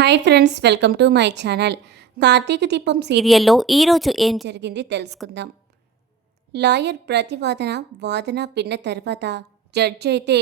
Hi friends welcome to my channel. Karthika Deepam సీరియల్లో ఈరోజు ఏం జరిగింది తెలుసుకుందాం. లాయర్ ప్రతివాదన వాదన విన్న తర్వాత జడ్జి అయితే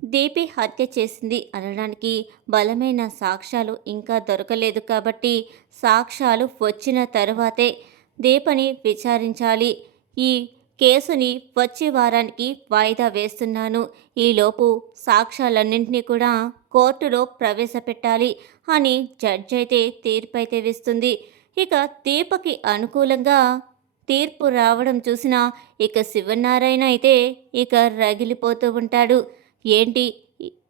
దీపి హత్య చేసింది అనడానికి బలమైన సాక్ష్యాలు ఇంకా దొరకలేదు కాబట్టి సాక్ష్యాలు వచ్చిన తర్వాతే దీపని విచారించాలి. ఈ కేసుని వచ్చే వారానికి వాయిదా వేస్తున్నాను. ఈలోపు సాక్ష్యాలన్నింటినీ కూడా కోర్టులో ప్రవేశపెట్టాలి అని జడ్జి అయితే తీర్పు అయితే ఇస్తుంది ఇక దీపకి అనుకూలంగా తీర్పు రావడం చూసిన ఇక శివనారాయణ అయితే ఇక రగిలిపోతూ ఉంటాడు. ఏంటి?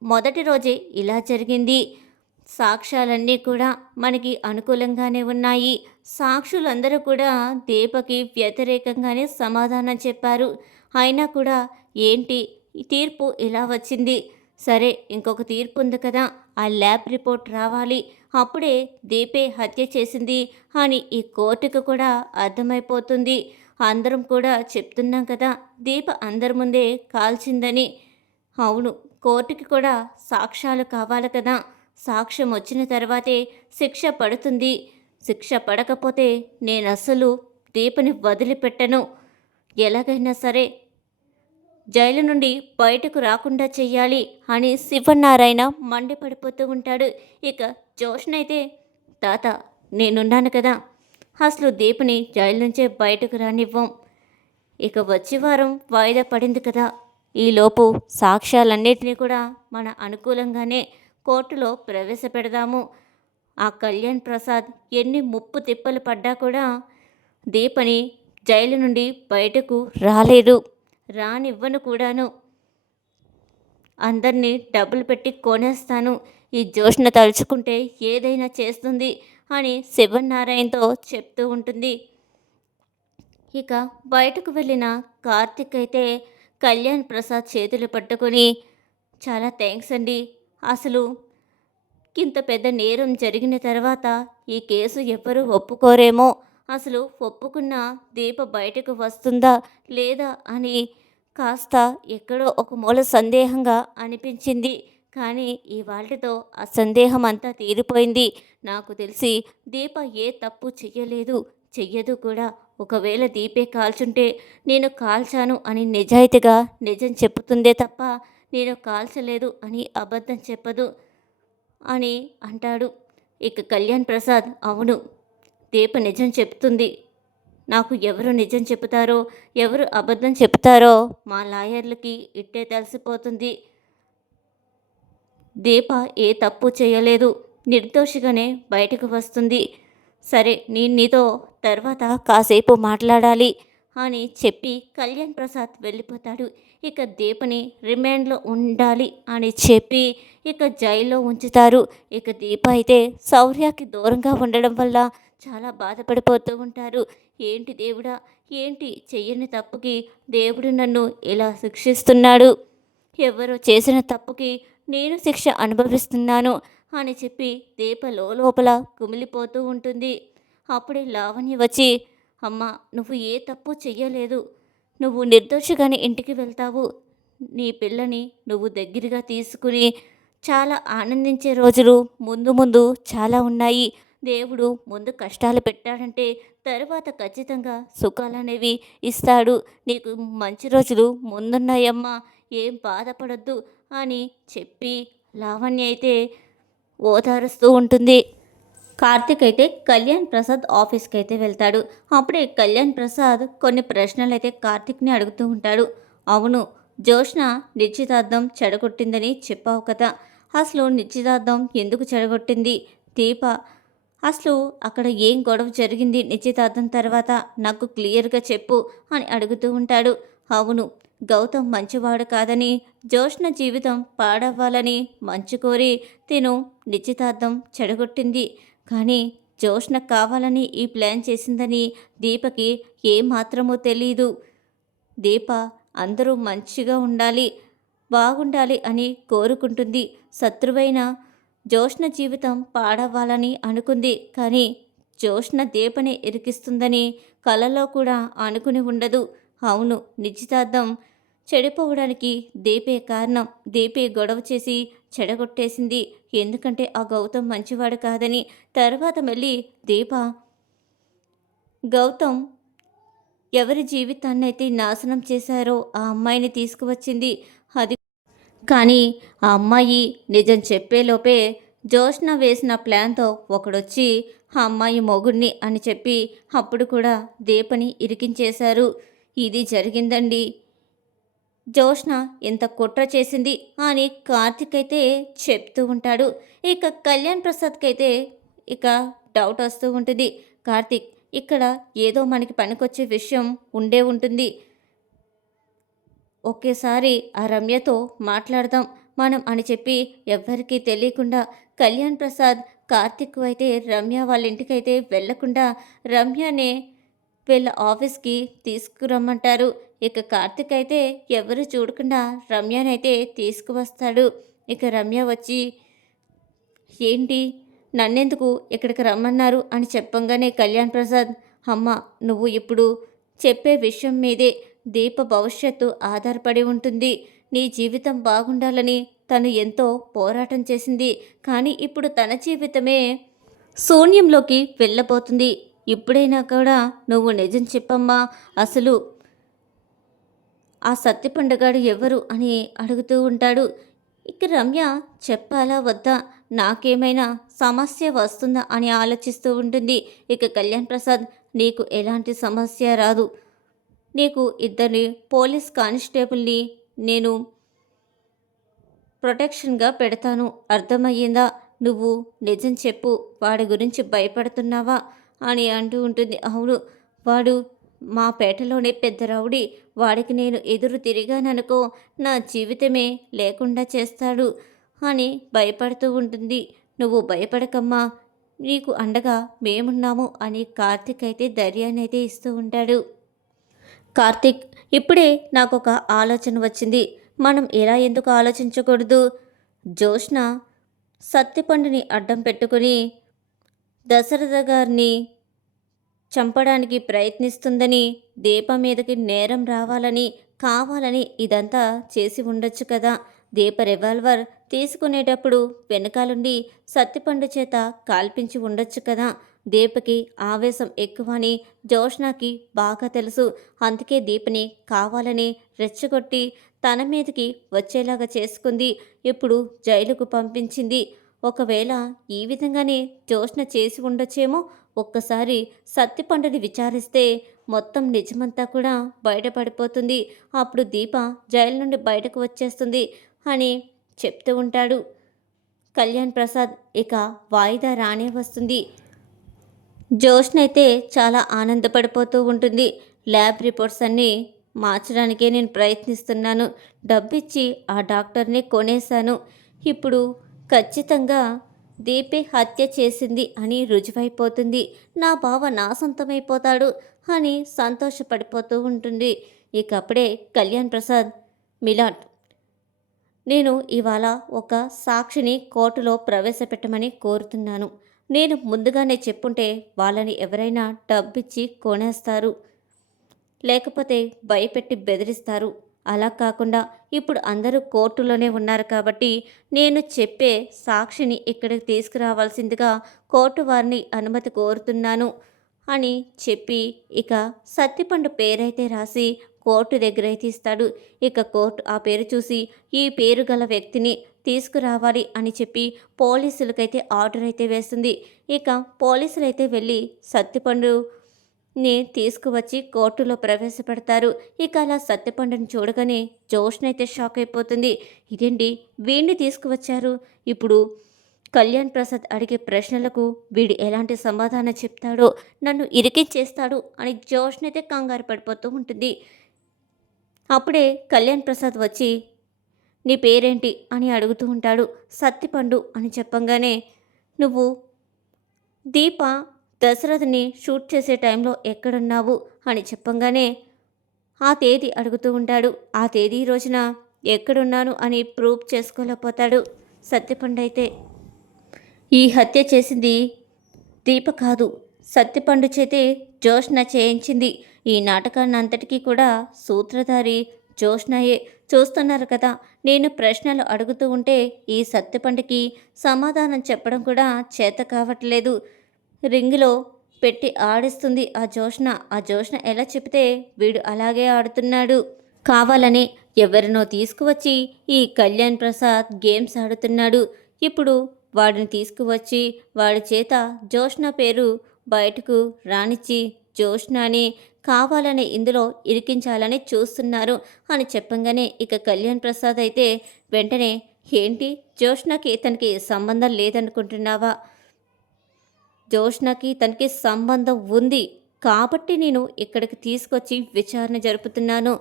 మొదటి రోజే ఇలా జరిగింది. సాక్ష్యాలన్నీ కూడా మనకి అనుకూలంగానే ఉన్నాయి. సాక్షులందరూ కూడా దీపకి వ్యతిరేకంగానే సమాధానం చెప్పారు. అయినా కూడా ఏంటి? తీర్పు ఇలా వచ్చింది. సరే ఇంకొక తీర్పు ఉంది కదా. ఆ ల్యాబ్ రిపోర్ట్ రావాలి. అప్పుడే దీపే హత్య చేసింది అని ఈ కోర్టుకు కూడా అర్థమైపోతుంది. అందరం కూడా చెప్తున్నాం కదా దీప అందరి ముందే కాల్చిందని. అవును కోర్టుకి కూడా సాక్ష్యాలు కావాలి కదా. సాక్ష్యం వచ్చిన తర్వాతే శిక్ష పడుతుంది. శిక్ష పడకపోతే నేను అసలు దీపని వదిలిపెట్టను. ఎలాగైనా సరే జైలు నుండి బయటకు రాకుండా చెయ్యాలి అని శివనారాయణ మండిపడిపోతూ ఉంటాడు. ఇక జోష్నైతే తాత నేనున్నాను కదా. అసలు దీపని జైలు నుంచే బయటకు రానివ్వం. ఇక వచ్చే వారం వాయిదా పడింది కదా. ఈలోపు సాక్ష్యాలన్నింటినీ కూడా మన అనుకూలంగానే కోర్టులో ప్రవేశపెడదాము. ఆ కళ్యాణ్ ప్రసాద్ ఎన్ని ముప్పు తిప్పలు పడ్డా కూడా దీపని జైలు నుండి బయటకు రాలేదు. రానివ్వను కూడాను. అందరినీ డబ్బులు పెట్టి కొనేస్తాను. ఈ జోష్న తలుచుకుంటే ఏదైనా చేస్తుంది అని శివనారాయణతో చెప్తూ ఉంటుంది. ఇక బయటకు వెళ్ళిన కార్తిక్ అయితే కళ్యాణ్ ప్రసాద్ చేతులు పట్టుకొని చాలా థ్యాంక్స్ అండి. అసలు ఇంత పెద్ద నేరం జరిగిన తర్వాత ఈ కేసు ఎవరు ఒప్పుకోరేమో. అసలు ఒప్పుకున్న దీప బయటకు వస్తుందా లేదా? అని కాస్త ఎక్కడో ఒక మూల సందేహంగా అనిపించింది. కానీ ఈ వాళ్ళతో ఆ సందేహం అంతా తీరిపోయింది. నాకు తెలిసి దీప ఏ తప్పు చెయ్యలేదు. చెయ్యదు కూడా. ఒకవేళ దీపే కాల్చుంటే నేను కాల్చాను అని నిజాయితీగా నిజం చెప్పుతుందే తప్ప నేను కాల్చలేదు అని అబద్ధం చెప్పదు అని అంటాడు. ఇక కళ్యాణ్ ప్రసాద్ అవును దీప నిజం చెప్తుంది నాకు ఎవరు నిజం చెబుతారో ఎవరు అబద్ధం చెప్తారో మా లాయర్లకి ఇట్టే తెలిసిపోతుంది. దీప ఏ తప్పు చేయలేదు. నిర్దోషిగానే బయటకు వస్తుంది. సరే నేను నీతో తర్వాత కాసేపు మాట్లాడాలి అని చెప్పి కళ్యాణ్ ప్రసాద్ వెళ్ళిపోతాడు. ఇక దీపని రిమాండ్లో ఉండాలి అని చెప్పి ఇక జైల్లో ఉంచుతారు. ఇక దీప అయితే శౌర్యకి దూరంగా ఉండడం వల్ల చాలా బాధపడిపోతూ ఉంటారు. ఏంటి దేవుడా? ఏంటి చెయ్యని తప్పుకి దేవుడు నన్ను ఇలా శిక్షిస్తున్నాడు? ఎవరో చేసిన తప్పుకి నేను శిక్ష అనుభవిస్తున్నాను అని చెప్పి దీప లోపల కుమిలిపోతూ ఉంటుంది. అప్పుడే లావణ్య వచ్చి అమ్మ నువ్వు ఏ తప్పు చెయ్యలేదు. నువ్వు నిర్దోషిగానే ఇంటికి వెళ్తావు. నీ పిల్లని నువ్వు దగ్గరగా తీసుకుని చాలా ఆనందించే రోజులు ముందు ముందు చాలా ఉన్నాయి. దేవుడు ముందు కష్టాలు పెట్టాడంటే తర్వాత ఖచ్చితంగా సుఖాలనేవి ఇస్తాడు. నీకు మంచి రోజులు ముందున్నాయమ్మా ఏం బాధపడద్దు అని చెప్పి లావణ్య అయితే ఓదారుస్తూ ఉంటుంది. కార్తిక్ అయితే కళ్యాణ్ ప్రసాద్ ఆఫీస్కి అయితే వెళ్తాడు. అప్పుడే కళ్యాణ్ ప్రసాద్ కొన్ని ప్రశ్నలు అయితే కార్తిక్ని అడుగుతూ ఉంటాడు. అవును జోష్న నిశ్చితార్థం చెడగొట్టిందని చెప్పావు కదా. అసలు నిశ్చితార్థం ఎందుకు చెడగొట్టింది? దీప అసలు అక్కడ ఏం గొడవ జరిగింది నిశ్చితార్థం తర్వాత నాకు క్లియర్గా చెప్పు అని అడుగుతూ ఉంటాడు. అవును గౌతమ్ మంచివాడు కాదని జోష్ణ జీవితం పాడవ్వాలని మంచి కోరి తిను నిశ్చితార్థం చెడగొట్టింది. కానీ జోష్ణ కావాలని ఈ ప్లాన్ చేసిందని దీపకి ఏమాత్రమో తెలీదు. దీప అందరూ మంచిగా ఉండాలి బాగుండాలి అని కోరుకుంటుంది. శత్రువైన జోష్ణ జీవితం పాడవ్వాలని అనుకుంది. కానీ జోష్ణ దీపని ఇరికిస్తుందని కలలో కూడా అనుకుని ఉండదు. అవును నిశ్చితార్థం. చెడిపోవడానికి దీపే కారణం. దీపే గొడవ చేసి చెడగొట్టేసింది. ఎందుకంటే ఆ గౌతమ్ మంచివాడు కాదని తర్వాత మళ్ళీ దీప గౌతమ్ ఎవరి జీవితాన్నైతే నాశనం చేశారో ఆ అమ్మాయిని తీసుకువచ్చింది. కానీ ఆ అమ్మాయి నిజం చెప్పేలోపే జోష్న వేసిన ప్లాన్తో ఒకడొచ్చి ఆ అమ్మాయి మొగుడిని అని చెప్పి అప్పుడు కూడా దీపని ఇరికించేశారు. ఇది జరిగిందండి. జోష్న ఎంత కుట్ర చేసింది అని కార్తిక్ అయితే చెప్తూ ఉంటాడు. ఇక కళ్యాణ్ ప్రసాద్కి అయితే ఇక డౌట్ వస్తూ ఉంటుంది. కార్తిక్ ఇక్కడ ఏదో మనకి పనికొచ్చే విషయం ఉండే ఉంటుంది. ఒకేసారి ఆ రమ్యతో మాట్లాడదాం మనం అని చెప్పి ఎవ్వరికీ తెలియకుండా కళ్యాణ్ ప్రసాద్ కార్తిక్ అయితే రమ్య వాళ్ళ ఇంటికైతే వెళ్ళకుండా రమ్యనే వీళ్ళ ఆఫీస్కి తీసుకురమ్మంటారు. ఇక కార్తిక్ అయితే ఎవరు చూడకుండా రమ్యనైతే తీసుకువస్తాడు. ఇక రమ్య వచ్చి ఏంటి? నన్నెందుకు ఇక్కడికి రమ్మన్నారు? అని చెప్పంగానే కళ్యాణ్ ప్రసాద్ అమ్మ నువ్వు ఇప్పుడు చెప్పే విషయం మీదే. దీప భవిష్యత్తు ఆధారపడి ఉంటుంది. నీ జీవితం బాగుండాలని తను ఎంతో పోరాటం చేసింది. కానీ ఇప్పుడు తన జీవితమే శూన్యంలోకి వెళ్ళబోతుంది. ఇప్పుడైనా కూడా నువ్వు నిజం చెప్పమ్మా. అసలు ఆ సత్యపండగాడు ఎవరు అని అడుగుతూ ఉంటాడు. ఇక రమ్య చెప్పాలా వద్దా? నాకేమైనా సమస్య వస్తుందా అని ఆలోచిస్తూ ఉంటుంది. ఇక కళ్యాణ్ ప్రసాద్ నీకు ఎలాంటి సమస్య రాదు. నీకు ఇద్దరిని పోలీస్ కానిస్టేబుల్ని నేను ప్రొటెక్షన్గా పెడతాను. అర్థమయ్యిందా? నువ్వు నిజం చెప్పు. వాడి గురించి భయపడుతున్నావా? అని అంటూ ఉంటుంది. అవును వాడు మా పేటలోనే పెద్ద రౌడీ. వాడికి నేను ఎదురు తిరిగాననుకో నా జీవితమే లేకుండా చేస్తాడు అని భయపడుతూ ఉంటుంది. నువ్వు భయపడకమ్మా. నీకు అండగా మేమున్నాము అని కార్తిక్ అయితే ధైర్యాన్ని అయితే ఇస్తూ ఉంటాడు. కార్తిక్ ఇప్పుడే నాకు ఒక ఆలోచన వచ్చింది. మనం ఎలా ఎందుకు ఆలోచించకూడదు? జోష్న సత్తిపండుని అడ్డం పెట్టుకుని దశరథ గారిని చంపడానికి ప్రయత్నిస్తుందని దీప మీదకి నేరం రావాలని కావాలని ఇదంతా చేసి ఉండొచ్చు కదా? దీప రివాల్వర్ తీసుకునేటప్పుడు వెనకాలుండి సత్తిపండు చేత కాల్పించి ఉండొచ్చు కదా? దీపకి ఆవేశం ఎక్కువని జోష్నాకి బాగా తెలుసు. అందుకే దీపని కావాలని రెచ్చగొట్టి తన మీదకి వచ్చేలాగా చేసుకుంది. ఇప్పుడు జైలుకు పంపించింది. ఒకవేళ ఈ విధంగానే జోష్న చేసి ఉండొచ్చేమో ఒక్కసారి సత్తిపండుని విచారిస్తే మొత్తం నిజమంతా కూడా బయటపడిపోతుంది. అప్పుడు దీప జైలు నుండి బయటకు వచ్చేస్తుంది అని చెప్తూ ఉంటాడు. కళ్యాణ్ ప్రసాద్ ఇక వాయిదా రానే వస్తుంది. జోష్నైతే చాలా ఆనందపడిపోతూ ఉంటుంది. ల్యాబ్ రిపోర్ట్స్ అన్నీ మార్చడానికే నేను ప్రయత్నిస్తున్నాను. డబ్బిచ్చి ఆ డాక్టర్ని కొనేశాను. ఇప్పుడు ఖచ్చితంగా దీపే హత్య చేసింది అని రుజువైపోతుంది. నా బావ నా సొంతమైపోతాడు అని సంతోషపడిపోతూ ఉంటుంది. ఇక అప్పుడే కళ్యాణ్ ప్రసాద్ మిలాట్ నేను ఇవాళ ఒక సాక్షిని కోర్టులో ప్రవేశపెట్టమని కోరుతున్నాను. నేను ముందుగానే చెప్పుంటే వాళ్ళని ఎవరైనా డబ్బిచ్చి కొనేస్తారు. లేకపోతే భయపెట్టి బెదిరిస్తారు. అలా కాకుండా ఇప్పుడు అందరూ కోర్టులోనే ఉన్నారు కాబట్టి నేను చెప్పే సాక్షిని ఇక్కడికి తీసుకురావాల్సిందిగా కోర్టు వారిని అనుమతి కోరుతున్నాను అని చెప్పి ఇక సత్తిపండు పేరైతే రాసి కోర్టు దగ్గర అయితే ఇస్తాడు. ఇక కోర్టు ఆ పేరు చూసి ఈ పేరు గల వ్యక్తిని తీసుకురావాలి అని చెప్పి పోలీసులకైతే ఆర్డర్ అయితే వేస్తుంది ఇక పోలీసులు అయితే వెళ్ళి సత్తిపండు ని తీసుకువచ్చి కోర్టులో ప్రవేశపెడతారు. ఇక అలా సత్యపండుని చూడగానే జోష్నైతే షాక్ అయిపోతుంది. ఇదేంటి? వీడిని తీసుకువచ్చారు? ఇప్పుడు కళ్యాణ్ ప్రసాద్ అడిగే ప్రశ్నలకు వీడు ఎలాంటి సమాధానం చెప్తాడో నన్ను ఇరికించేస్తాడు అని జోష్నైతే కంగారు పడిపోతూ ఉంటుంది. అప్పుడే కళ్యాణ్ ప్రసాద్ వచ్చి నీ పేరేంటి అని అడుగుతూ ఉంటాడు సత్తిపండు అని చెప్పంగానే నువ్వు దీప దశరథని షూట్ చేసే టైంలో ఎక్కడున్నావు? అని చెప్పంగానే ఆ తేదీ అడుగుతూ ఉంటాడు. ఆ తేదీ రోజున ఎక్కడున్నాను అని ప్రూవ్ చేసుకోలేకపోతాడు సత్యపండు అయితే ఈ హత్య చేసింది దీప కాదు సత్యపండు చేతే జోష్న చేయించింది. ఈ నాటకాన్ని అంతటికీ కూడా సూత్రధారి జోష్నయే చూస్తున్నారు కదా. నేను ప్రశ్నలు అడుగుతూ ఉంటే ఈ సత్యపండికి సమాధానం చెప్పడం కూడా చేత కావట్లేదు. రింగ్లో పెట్టి ఆడిస్తుంది ఆ జోష్ణ ఆ జోష్ణ ఎలా చెప్తే వీడు అలాగే ఆడుతున్నాడు. కావాలని ఎవరినో తీసుకువచ్చి ఈ కళ్యాణ్ ప్రసాద్ గేమ్స్ ఆడుతున్నాడు. ఇప్పుడు వాడిని తీసుకువచ్చి వాడి చేత జోష్ణ పేరు బయటకు రానిచ్చి అని కావాలని ఇందులో ఇరికించాలని చూస్తున్నారు అని చెప్పంగానే ఇక కళ్యాణ్ ప్రసాద్ అయితే వెంటనే ఏంటి? జోష్నకి తనకి సంబంధం లేదనుకుంటున్నావా? జోష్నకి తనకి సంబంధం ఉంది కాబట్టి నేను ఇక్కడికి తీసుకొచ్చి విచారణ జరుపుతున్నాను.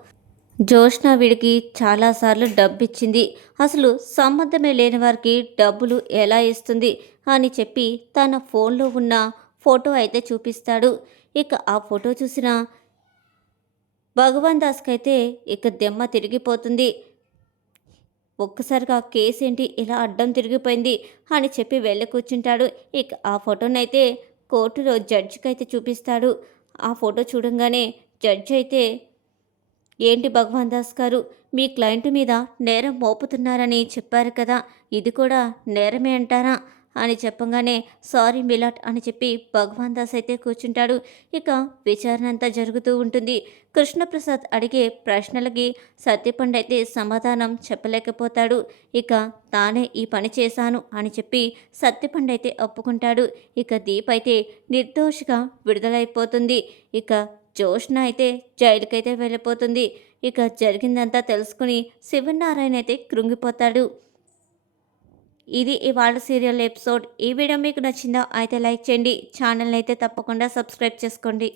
జోష్న వీడికి చాలాసార్లు డబ్బు ఇచ్చింది అసలు సంబంధమే లేని వారికి డబ్బులు ఎలా ఇస్తుంది? అని చెప్పి తన ఫోన్లో ఉన్న ఫోటో అయితే చూపిస్తాడు. ఇక ఆ ఫోటో చూసిన భగవాన్ దాస్కి అయితే ఇక దెమ్మ తిరిగిపోతుంది. ఒక్కసారిగా కేసు ఏంటి? ఇలా అడ్డం తిరిగిపోయింది అని చెప్పి వెళ్ళి కూర్చుంటాడు. ఇక ఆ ఫోటోనైతే కోర్టులో జడ్జికి అయితే చూపిస్తాడు. ఆ ఫోటో చూడంగానే జడ్జి అయితే ఏంటి భగవాన్ దాస్ గారు మీ క్లయింట్ మీద నేరం మోపుతున్నారని చెప్పారు కదా ఇది కూడా నేరమే అంటారా? అని చెప్పగానే సారీ మిలాట్ అని చెప్పి భగవాన్ దాస్ అయితే కూర్చుంటాడు. ఇక విచారణ అంతా జరుగుతూ ఉంటుంది. కృష్ణప్రసాద్ అడిగే ప్రశ్నలకి సత్యపండ్ అయితే సమాధానం చెప్పలేకపోతాడు. ఇక తానే ఈ పని చేశాను అని చెప్పి సత్యపండ్ అయితే ఒప్పుకుంటాడు. ఇక దీప్ అయితే నిర్దోషిగా విడుదలైపోతుంది. ఇక జోష్ణ అయితే జైలుకైతే వెళ్ళిపోతుంది. ఇక జరిగిందంతా తెలుసుకుని శివనారాయణ అయితే కృంగిపోతాడు. ఇది ఇవాళ సీరియల్ ఎపిసోడ్. ఈ వీడియో మీకు నచ్చిందా అయితే లైక్ చేయండి. ఛానల్ అయితే తప్పకుండా సబ్స్క్రైబ్ చేసుకోండి.